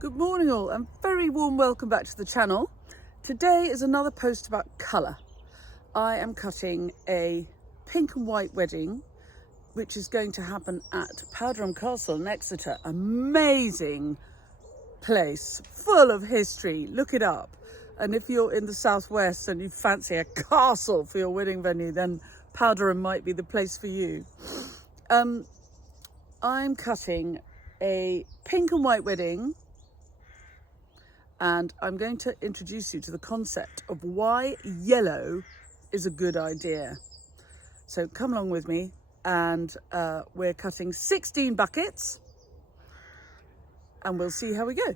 Good morning all, and very warm welcome back to the channel. Today is another post about colour. I am cutting a pink and white wedding which is going to happen at Powderham Castle in Exeter. Amazing place, full of history, look it up. And if you're in the southwest and you fancy a castle for your wedding venue, then Powderham might be the place for you. I'm cutting a pink and white wedding, and I'm going to introduce you to the concept of why yellow is a good idea. So come along with me, and we're cutting 16 buckets and we'll see how we go.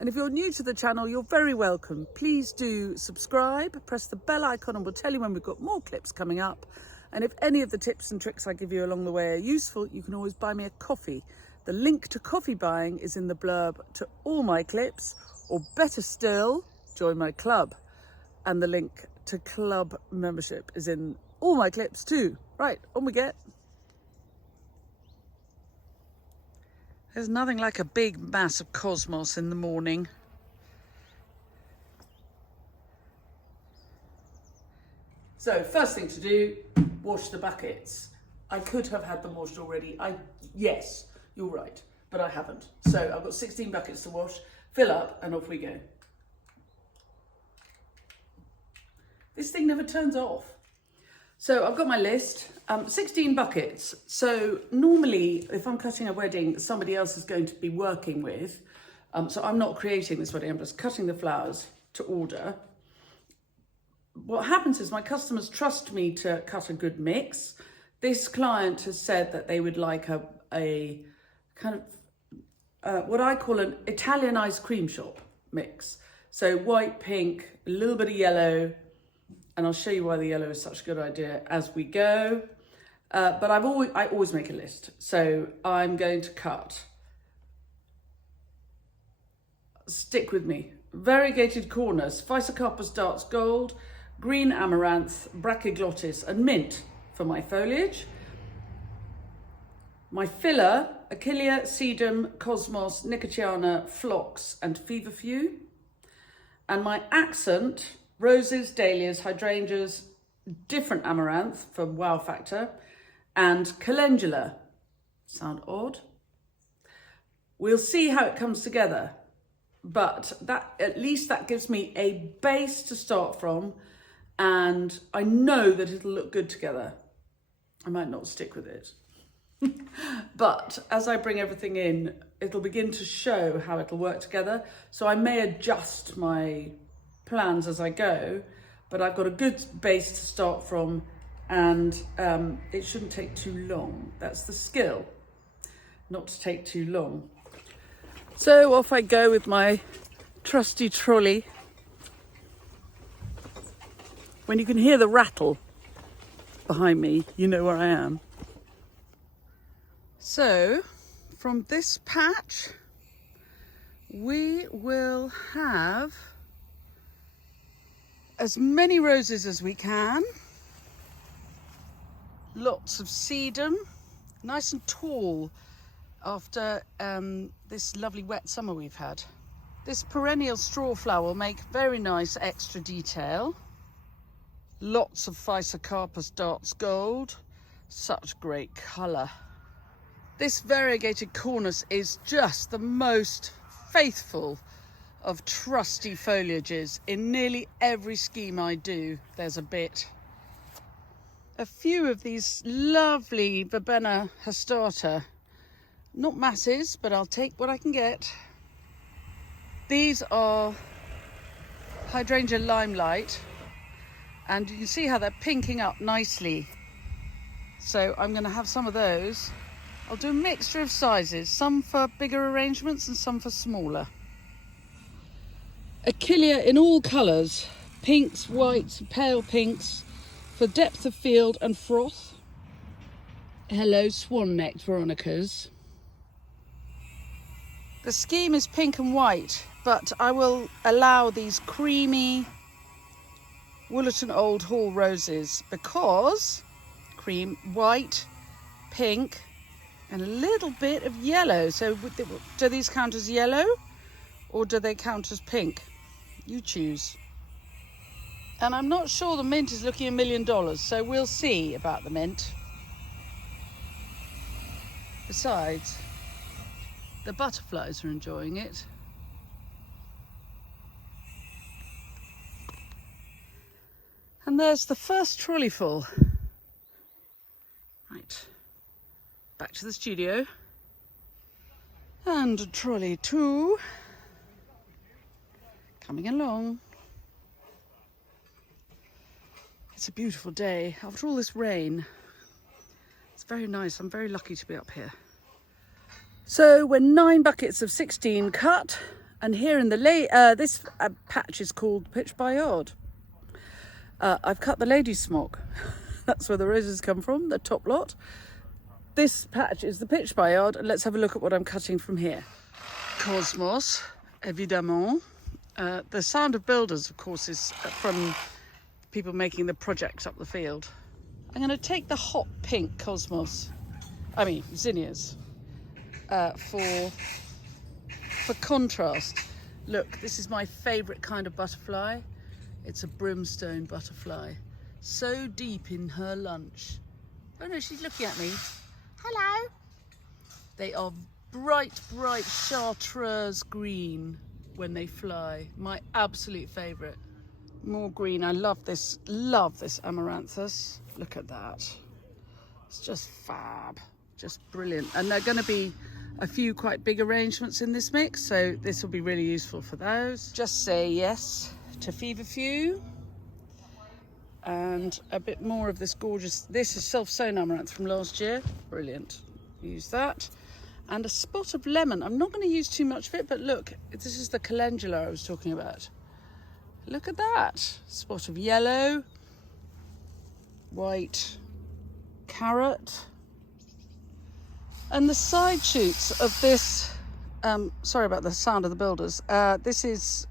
And if you're new to the channel, you're very welcome. Please do subscribe, press the bell icon, and we'll tell you when we've got more clips coming up. And if any of the tips and tricks I give you along the way are useful, you can always buy me a coffee. The link to coffee buying is in the blurb to all my clips, or better still, join my club. And the link to club membership is in all my clips too. Right, on we get. There's nothing like a big mass of cosmos in the morning. So first thing to do, wash the buckets. I could have had them washed already. Yes, you're right, but I haven't. So I've got 16 buckets to wash, fill up, and off we go. This thing never turns off. So I've got my list, 16 buckets. So normally if I'm cutting a wedding, somebody else is going to be working with. So I'm not creating this wedding, I'm just cutting the flowers to order. What happens is my customers trust me to cut a good mix. This client has said that they would like a kind of what I call an Italian ice cream shop mix. So white, pink, a little bit of yellow, and I'll show you why the yellow is such a good idea as we go. But I always make a list. So I'm going to cut, stick with me, variegated cornus, physocarpus darts gold, green amaranth, brachioglottis, and mint for my foliage. My filler, achillea, sedum, cosmos, nicotiana, phlox, and feverfew. And my accent, roses, dahlias, hydrangeas, different amaranth for wow factor, and calendula. Sound odd? We'll see how it comes together, but at least that gives me a base to start from, and I know that it'll look good together. I might not stick with it. But as I bring everything in, it'll begin to show how it'll work together. So I may adjust my plans as I go, but I've got a good base to start from, and it shouldn't take too long. That's the skill, not to take too long. So off I go with my trusty trolley. When you can hear the rattle behind me, you know where I am. So from this patch, we will have as many roses as we can. Lots of sedum, nice and tall after this lovely wet summer we've had. This perennial straw flower will make very nice extra detail. Lots of physocarpus darts gold, such great colour. This variegated cornus is just the most faithful of trusty foliages. In nearly every scheme I do, there's a bit. A few of these lovely verbena hastata, not masses, but I'll take what I can get. These are hydrangea limelight, and you can see how they're pinking up nicely. So I'm going to have some of those. I'll do a mixture of sizes, some for bigger arrangements and some for smaller. Achillea in all colours, pinks, whites, pale pinks, for depth of field and froth. Hello, swan-necked Veronicas. The scheme is pink and white, but I will allow these creamy Woollerton Old Hall roses because cream, white, pink, And a little bit of yellow. So do these count as yellow or do they count as pink? You choose. And I'm not sure the mint is looking $1 million, so we'll see about the mint. Besides, the butterflies are enjoying it. And there's the first trolley full. Right, back to the studio. And trolley 2 coming along. It's a beautiful day after all this rain. It's very nice. I'm very lucky to be up here. So we're 9 buckets of 16 cut, and here in the this patch is called Pitch by Yard. I've cut the lady's smock. That's where the roses come from, the top lot. This patch is the Pitch by Yard, and let's have a look at what I'm cutting from here. Cosmos, évidemment. The sound of builders, of course, is from people making the projects up the field. I'm going to take the hot pink zinnias, for contrast. Look, this is my favourite kind of butterfly. It's a brimstone butterfly. So deep in her lunch. Oh no, she's looking at me. Hello. They are bright, bright chartreuse green when they fly. My absolute favourite. More green. I love this amaranthus. Look at that. It's just fab. Just brilliant. And there are going to be a few quite big arrangements in this mix, so this will be really useful for those. Just say yes to Feverfew. And a bit more of this gorgeous, this is self-sown amaranth from last year. Brilliant. Use that. And a spot of lemon. I'm not going to use too much of it, but look, this is the calendula I was talking about. Look at that. Spot of yellow, white carrot. And the side shoots of this, sorry about the sound of the builders. This is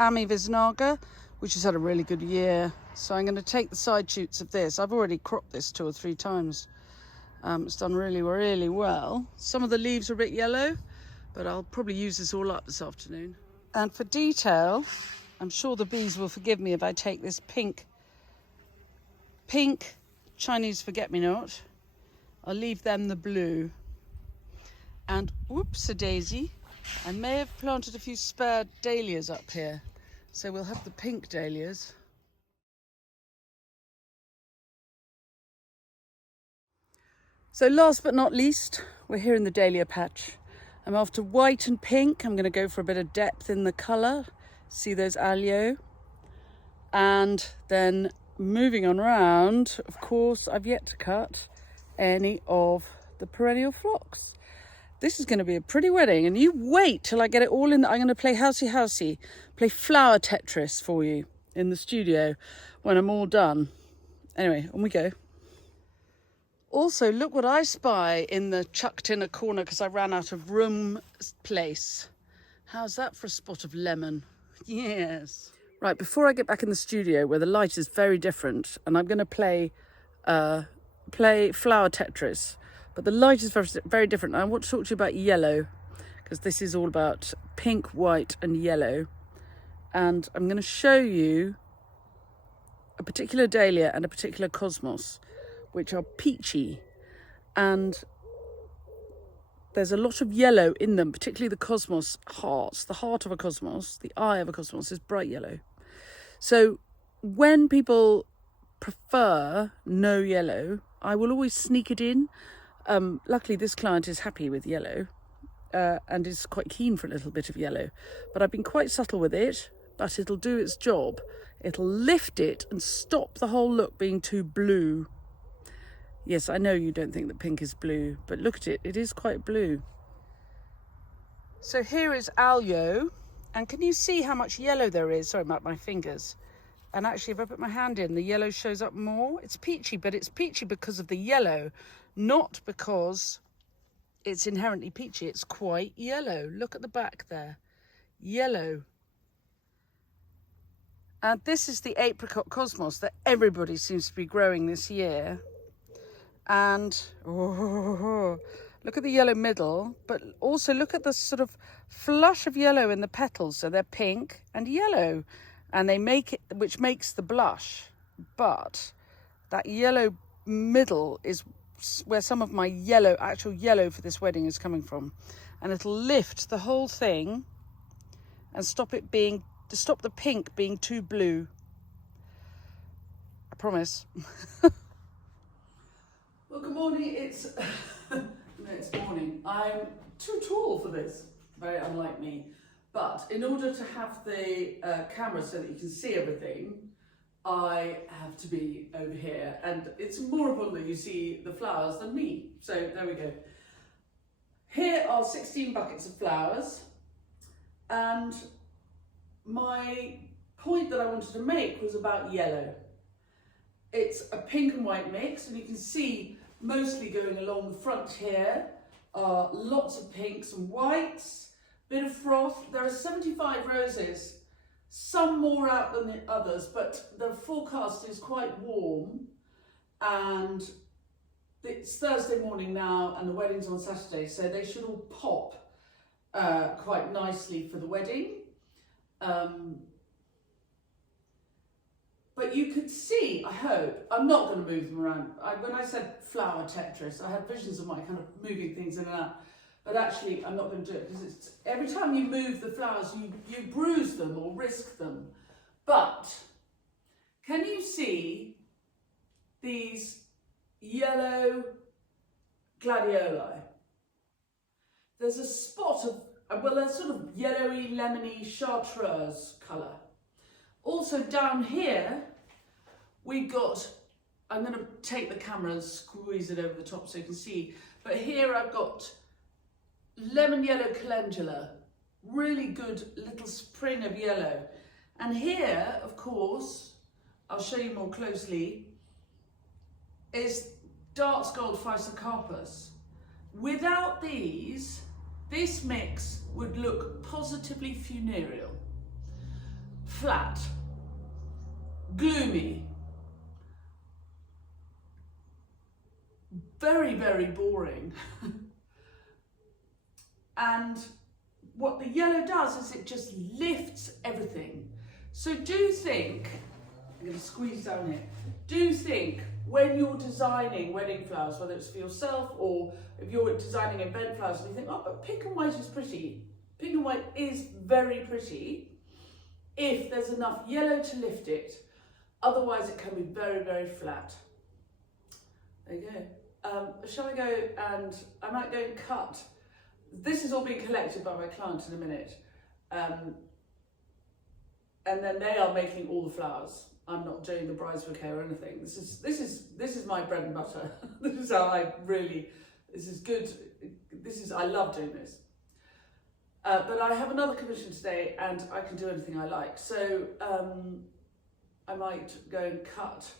Ami Visnaga, which has had a really good year. So I'm going to take the side shoots of this. I've already cropped this 2 or 3 times. It's done really, really well. Some of the leaves are a bit yellow, but I'll probably use this all up this afternoon. And for detail, I'm sure the bees will forgive me if I take this pink Chinese forget-me-not. I'll leave them the blue. And whoops-a-daisy, I may have planted a few spare dahlias up here. So we'll have the pink dahlias. So last but not least, we're here in the dahlia patch. I'm after white and pink. I'm going to go for a bit of depth in the colour. See those alio? And then moving on round, of course, I've yet to cut any of the perennial phlox. This is going to be a pretty wedding, and you wait till I get it all in. I'm going to play housey, play flower Tetris for you in the studio when I'm all done. Anyway, on we go. Also, look what I spy in the chucked in a corner because I ran out of room place. How's that for a spot of lemon? Yes. Right, before I get back in the studio where the light is very different, and I'm going to play flower Tetris, but the light is very, very different. I want to talk to you about yellow because this is all about pink, white and yellow. And I'm going to show you a particular dahlia and a particular cosmos, which are peachy, and there's a lot of yellow in them, particularly the cosmos hearts. The heart of a cosmos, the eye of a cosmos is bright yellow. So when people prefer no yellow, I will always sneak it in. Luckily this client is happy with yellow and is quite keen for a little bit of yellow, but I've been quite subtle with it, but it'll do its job. It'll lift it and stop the whole look being too blue. Yes, I know you don't think that pink is blue, but look at it, it is quite blue. So here is alio, and can you see how much yellow there is? Sorry about my fingers. And actually, if I put my hand in, the yellow shows up more. It's peachy, but it's peachy because of the yellow, not because it's inherently peachy. It's quite yellow. Look at the back there. Yellow. And this is the apricot cosmos that everybody seems to be growing this year. And Look at the yellow middle, but also look at the sort of flush of yellow in the petals. So they're pink and yellow, and they make it, which makes the blush. But that yellow middle is where some of my yellow, actual yellow for this wedding is coming from. And it'll lift the whole thing and stop the pink being too blue. I promise. Well, good morning. It's it's morning. I'm too tall for this, very unlike me. But in order to have the camera so that you can see everything, I have to be over here. And it's more important that you see the flowers than me. So there we go. Here are 16 buckets of flowers. And my point that I wanted to make was about yellow. It's a pink and white mix, and you can see mostly going along the front here are lots of pinks and whites, bit of froth. There are 75 roses, some more out than the others, but the forecast is quite warm, and it's Thursday morning now and the wedding's on Saturday, so they should all pop quite nicely for the wedding. But you could see, I hope, I'm not going to move them around. When I said flower Tetris, I had visions of my kind of moving things in and out. But actually, I'm not going to do it because every time you move the flowers, you bruise them or risk them. But can you see these yellow gladioli? There's a spot of, well, a sort of yellowy, lemony chartreuse colour. Also down here, we've got, I'm going to take the camera and squeeze it over the top so you can see, but here I've got lemon yellow calendula, really good little spring of yellow. And here, of course, I'll show you more closely, is Dart's Gold Physocarpus. Without these, this mix would look positively funereal. Flat, gloomy, very, very boring. And what the yellow does is it just lifts everything. So do think, I'm going to squeeze down here, do think when you're designing wedding flowers, whether it's for yourself or if you're designing event flowers, and you think, oh, but pink and white is pretty. Pink and white is very pretty if there's enough yellow to lift it. Otherwise it can be very, very flat. There you go. Shall I go and I might go and cut. This is all being collected by my client in a minute. And then they are making all the flowers. I'm not doing the bride's bouquet or anything. This is my bread and butter. This is how this is good. I love doing this. But I have another commission today and I can do anything I like. So I might go and cut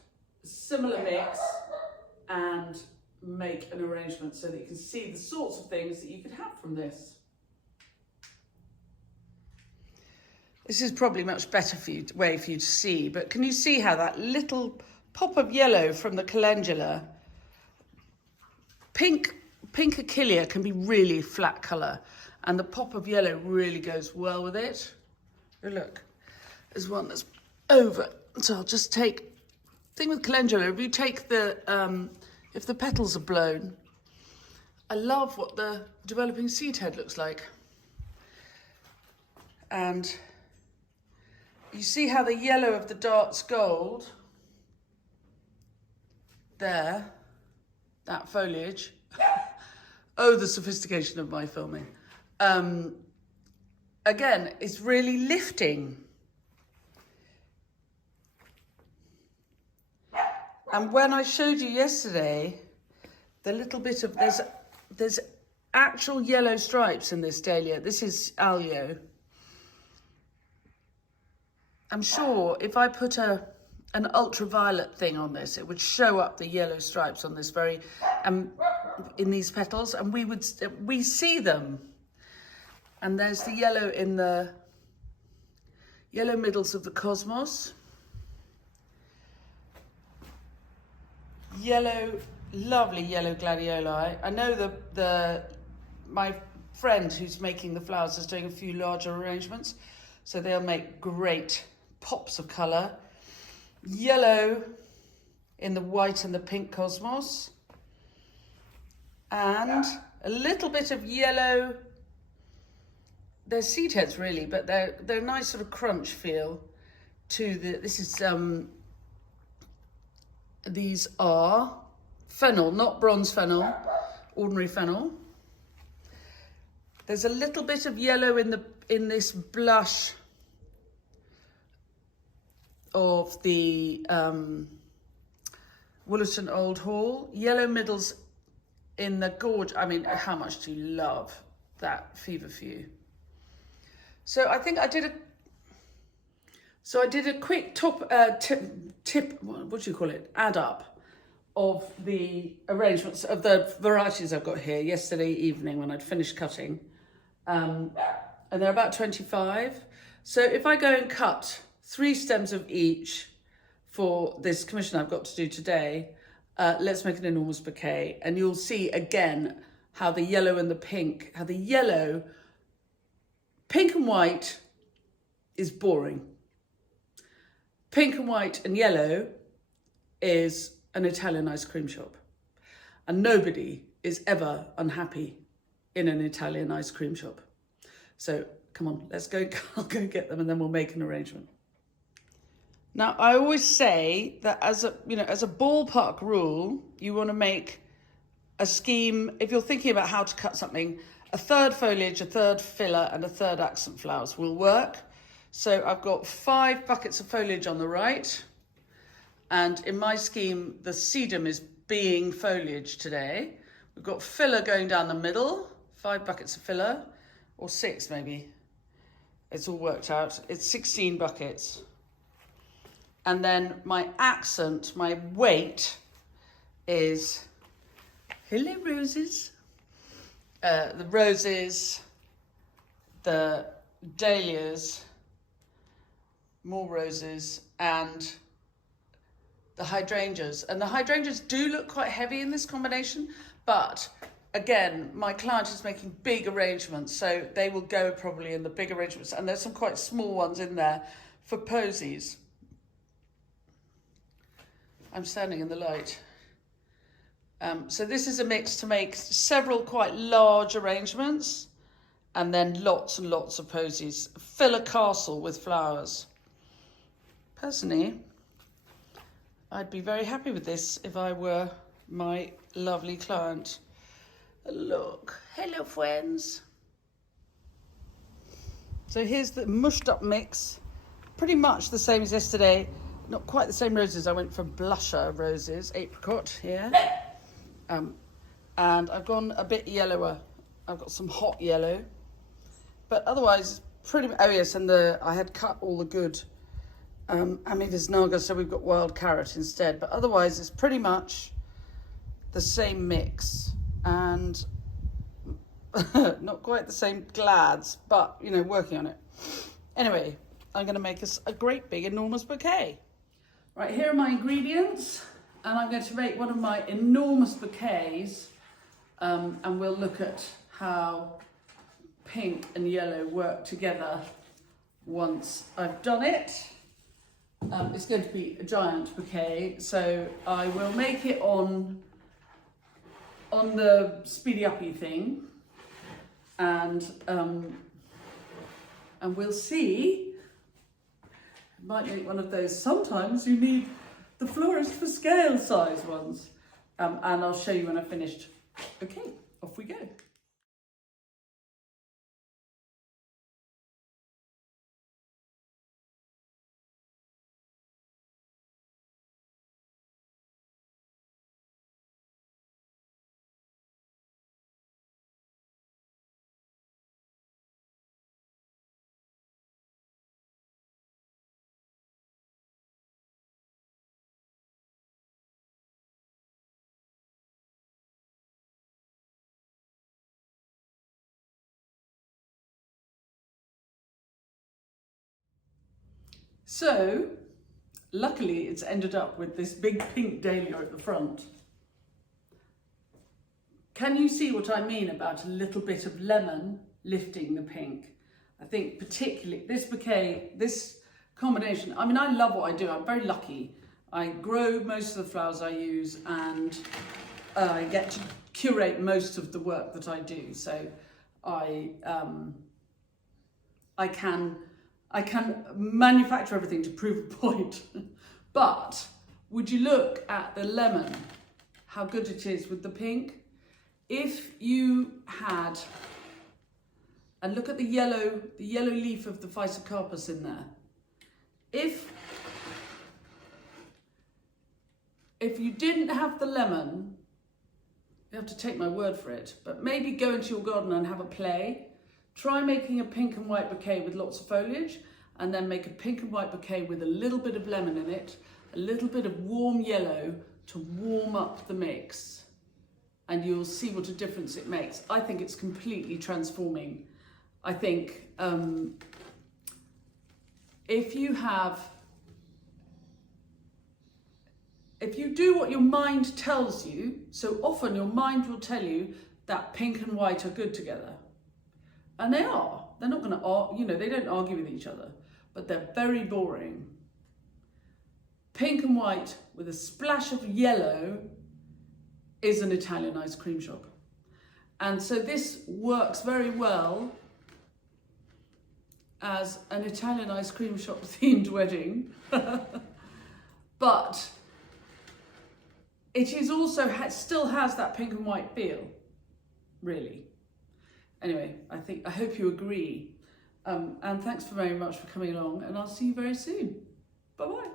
a similar mix and make an arrangement so that you can see the sorts of things that you could have from this. This is probably much better way for you to see, but can you see how that little pop of yellow from the calendula, pink achillea can be really flat colour, and the pop of yellow really goes well with it. Oh, look, there's one that's over. So I'll just take, thing with calendula, if you take the, if the petals are blown, I love what the developing seed head looks like. And you see how the yellow of the Dart's Gold, there, that foliage, oh, the sophistication of my filming. Again, it's really lifting. And when I showed you yesterday, the little bit of, there's actual yellow stripes in this dahlia. This is alio. I'm sure if I put an ultraviolet thing on this, it would show up the yellow stripes on this very, in these petals, and we see them. And there's the yellow in the yellow middles of the cosmos, yellow lovely yellow gladioli. I know my friend who's making the flowers is doing a few larger arrangements, so they'll make great pops of colour. Yellow in the white and the pink cosmos, and a little bit of yellow. They're seed heads really, but they're a nice sort of crunch feel to this is these are fennel, not bronze fennel, ordinary fennel. There's a little bit of yellow in this blush of the Woollerton Old Hall. Yellow middles in the gorge. I mean, how much do you love that feverfew? So I think I did a quick tip, what do you call it? Add up of the arrangements of the varieties I've got here yesterday evening when I'd finished cutting. And they're about 25. So if I go and cut 3 stems of each for this commission I've got to do today, let's make an enormous bouquet. And you'll see again how the yellow and the pink, pink and white is boring. Pink and white and yellow is an Italian ice cream shop. And nobody is ever unhappy in an Italian ice cream shop. So come on, let's go, I'll go get them and then we'll make an arrangement. Now, I always say that as a ballpark rule, you want to make a scheme, if you're thinking about how to cut something, a third foliage, a third filler and a third accent flowers will work. So I've got 5 buckets of foliage on the right. And in my scheme, the sedum is being foliage today. We've got filler going down the middle, 5 buckets of filler, or 6 maybe. It's all worked out. It's 16 buckets. And then my accent, my weight is, hello roses. The roses, the dahlias, more roses, and the hydrangeas. And the hydrangeas do look quite heavy in this combination, but again, my client is making big arrangements, so they will go probably in the big arrangements. And there's some quite small ones in there for posies. I'm standing in the light. So this is a mix to make several quite large arrangements and then lots and lots of posies. Fill a castle with flowers. Personally, I'd be very happy with this if I were my lovely client. Look, hello friends. So here's the mushed up mix, pretty much the same as yesterday. Not quite the same roses. I went for blusher roses, apricot here. And I've gone a bit yellower. I've got some hot yellow. But otherwise, pretty, oh yes, and I had cut all the good Amivas Naga, so we've got wild carrot instead. But otherwise, it's pretty much the same mix. And not quite the same glads, but, you know, working on it. Anyway, I'm going to make us a great big enormous bouquet. Right, here are my ingredients, and I'm going to make one of my enormous bouquets, and we'll look at how pink and yellow work together once I've done it. It's going to be a giant bouquet, so I will make it on the speedy uppy thing, and we'll see. Might make one of those. Sometimes you need the florist for scale size ones. And I'll show you when I've finished. Okay, off we go. So, luckily it's ended up with this big pink dahlia at the front. Can you see what I mean about a little bit of lemon lifting the pink? I think particularly this bouquet, this combination, I mean, I love what I do. I'm very lucky. I grow most of the flowers I use, and I get to curate most of the work that I do. So I can manufacture everything to prove a point. But would you look at the lemon, how good it is with the pink? If you had, and look at the yellow leaf of the physocarpus in there. If you didn't have the lemon, you have to take my word for it, but maybe go into your garden and have a play. Try making a pink and white bouquet with lots of foliage, and then make a pink and white bouquet with a little bit of lemon in it, a little bit of warm yellow to warm up the mix, and you'll see what a difference it makes. I think it's completely transforming. I think if you do what your mind tells you, so often your mind will tell you that pink and white are good together. And they are. They're not going to, they don't argue with each other, but they're very boring. Pink and white with a splash of yellow is an Italian ice cream shop. And so this works very well as an Italian ice cream shop themed wedding. But it is also, still has that pink and white feel, really. Anyway, I hope you agree. And thanks very much for coming along, and I'll see you very soon. Bye-bye.